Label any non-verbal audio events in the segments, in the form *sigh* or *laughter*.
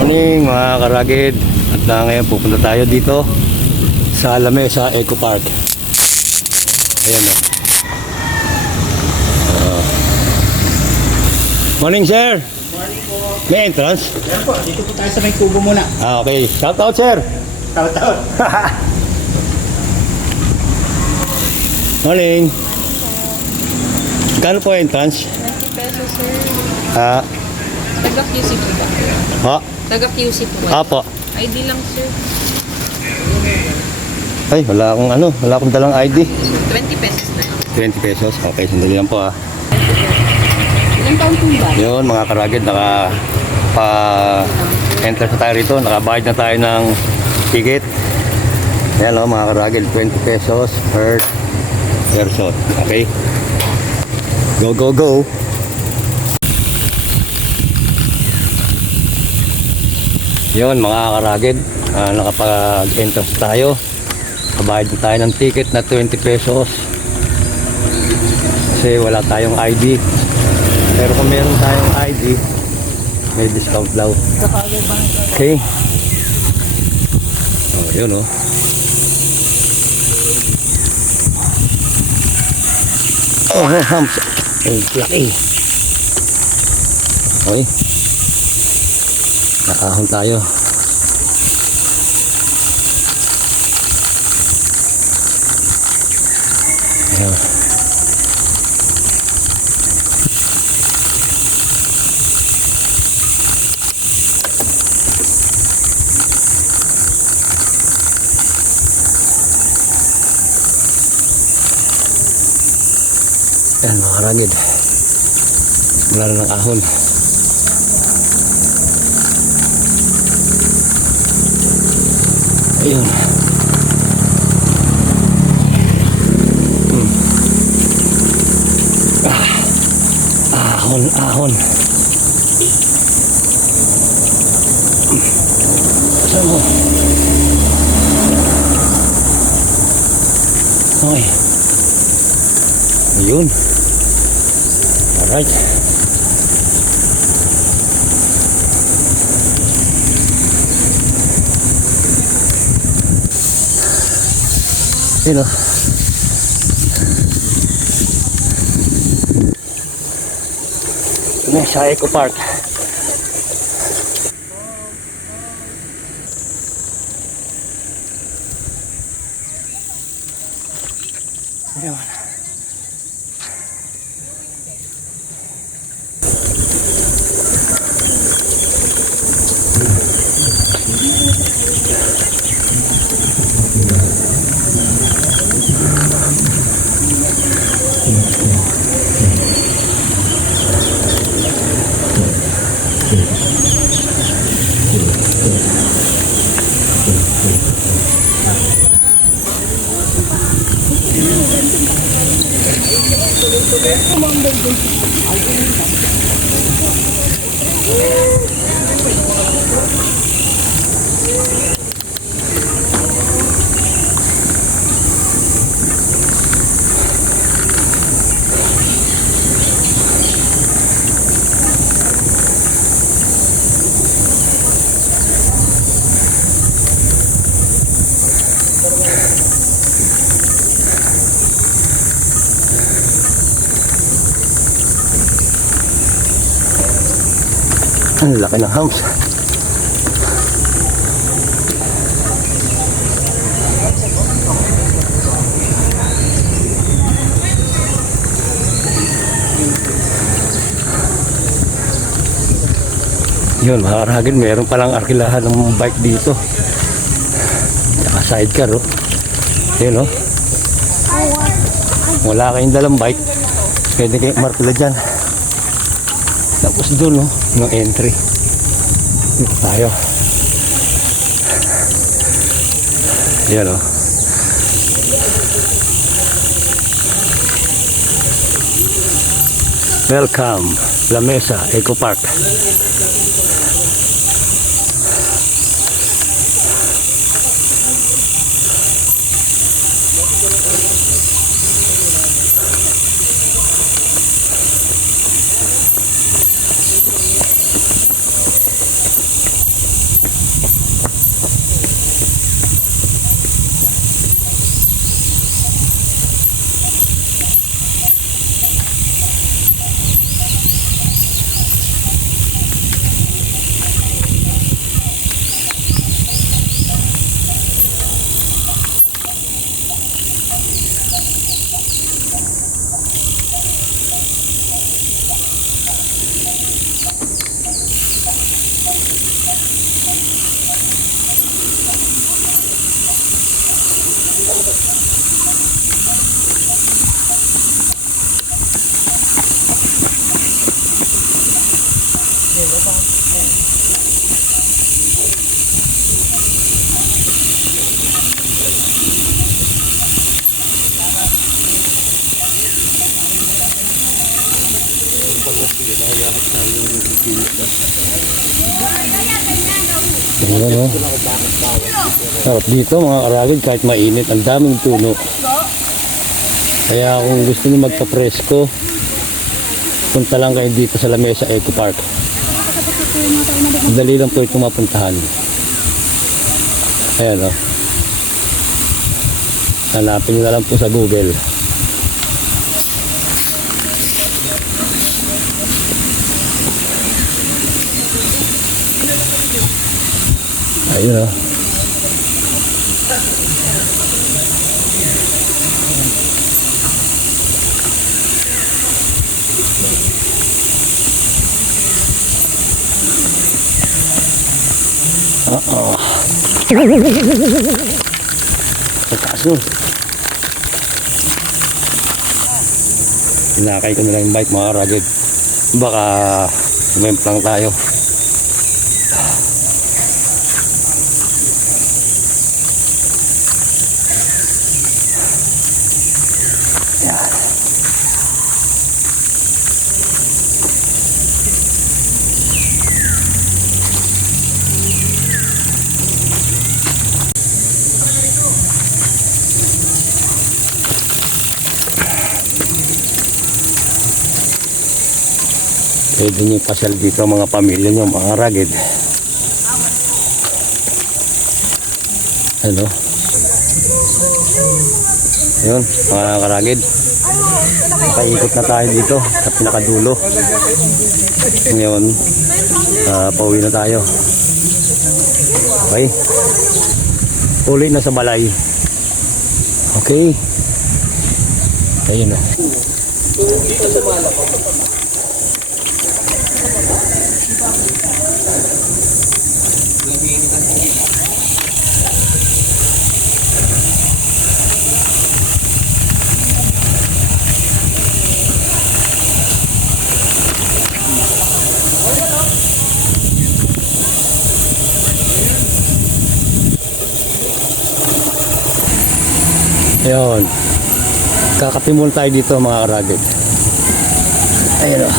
morning mga karagid At na ngayon pupunta tayo dito Sa Lamesa Eco Park Ayan o Ah. Morning sir Morning po. May entrance? Yan po, dito po tayo sa may kubo muna. Ah okay Shout out sir Taon-taon. *laughs* Morning Kano po entrance? 20 pesos, sir. Ah, Taga QC po ba? ha? Taga QC po ba? Apo ID lang, sir. Ay wala akong ano Wala akong dalang ID 20 pesos na lang. 20 pesos Okay sandali lang po ah Ilang taon po ba? Yun mga karagid, naka pa enter na tayo rito, nakabayad na tayo ng ticket. Ayan o mga karagid, 20 pesos per person. Okay? Go, go, go! Yun mga karagid, ah, nakapag-enter tayo. Kabayad tayo ng ticket na 20 pesos. Kasi wala tayong ID. Pero kung meron tayong ID, may discount daw. Okay. Oh, yun oh. Oh, hams. Ay, laki. Okay. Nakahon tayo. Ayan. Ayan mga karagid. Wala na ng ahon. Ayun. Hmm. Ah. Ahon, ahon. Saan mo? Okay. Ayun. Alright. Yun o. Ito sa Eco Park. Ayun. Ang laki ng hams. Yun, mga karagin, meron palang arkilahan ng bike dito. Naka sidecar, oh. Yun, oh. Wala kayong dalang bike. Pwede kayong markila dyan. Tapos doon, oh, no entry. Dito tayo. Yan, oh. Welcome, La Mesa, Eco Park. Ayan o. Sarap dito mga karagid kahit mainit. Ang daming puno. Kaya kung gusto niyo magpa-presko, punta lang kayo dito sa Lamesa Eco Park. Dali lang po itong mapuntahan. Ayan o. Hanapin nyo na lang po sa Google. Ayun o. Oo. Sa taas nun. Inakay ko na lang yung bike mga rugged. Baka umemplang tayo. Pwede nyo pasyal dito mga pamilya nyo, mga rugged. Ano? Yun, mga karagid. Paikot na tayo dito sa pinakadulo. Ngayon, ah, pauwi na tayo. Okay? Uli na sa balay. Okay? Ayun o. Ayun. Kakape muna tayo dito mga karagid. Ayun o.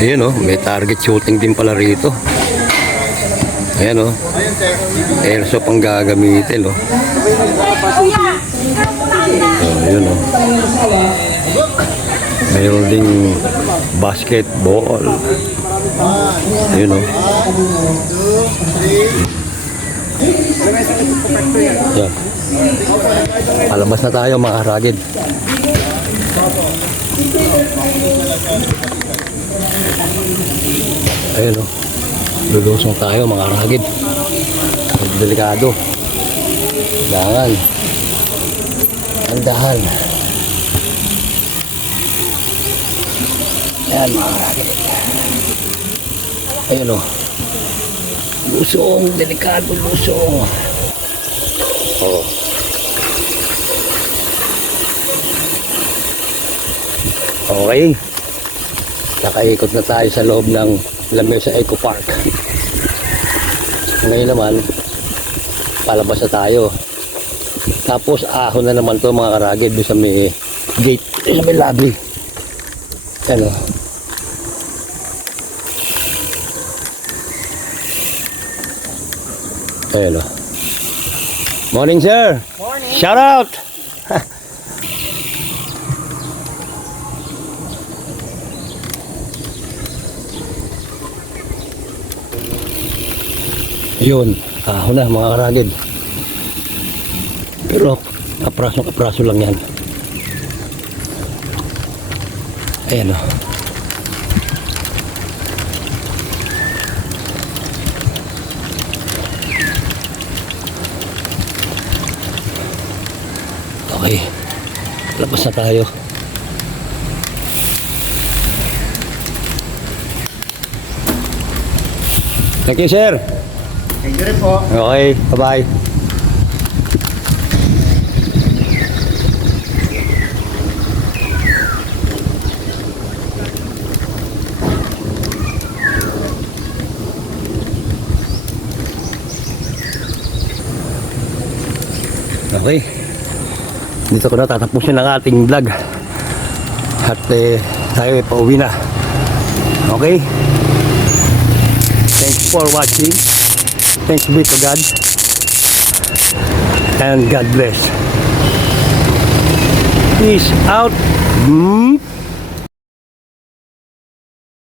Ayun o, may target shooting din pala rito. Ayan o. Airsoft ang gagamitin o. Oh, yun o. Mayroon ding basketball. Ayun o. Yan. Palabas na tayo mga ragid. Ayun o. Lulusong tayo mga ragid. Delikado. Kailangan. Andahan. Ayan mga ragid. Ayun o. Lusong. Delikado lusong. Oh. Okay. Nakaikot na tayo sa loob ng Lamesa Eco Park. Ngayon naman, palabas na tayo. Tapos ahon na naman to mga karagid doon sa may gate, sa may lobby. Ano? Ayan o. Morning sir! Morning! Shout out! yun. Taho na mga karagid. Pero kapraso kapraso lang yan. Ayan o okay. Labas na tayo. Thank you, sir. Thank you rin po. Okay, bye-bye. Okay. Dito ko na tatapusin ang ating vlog. At eh, tayo ay pauwi na. Okay? Thanks for watching. Thanks be to God. And God bless. Peace out. Mm.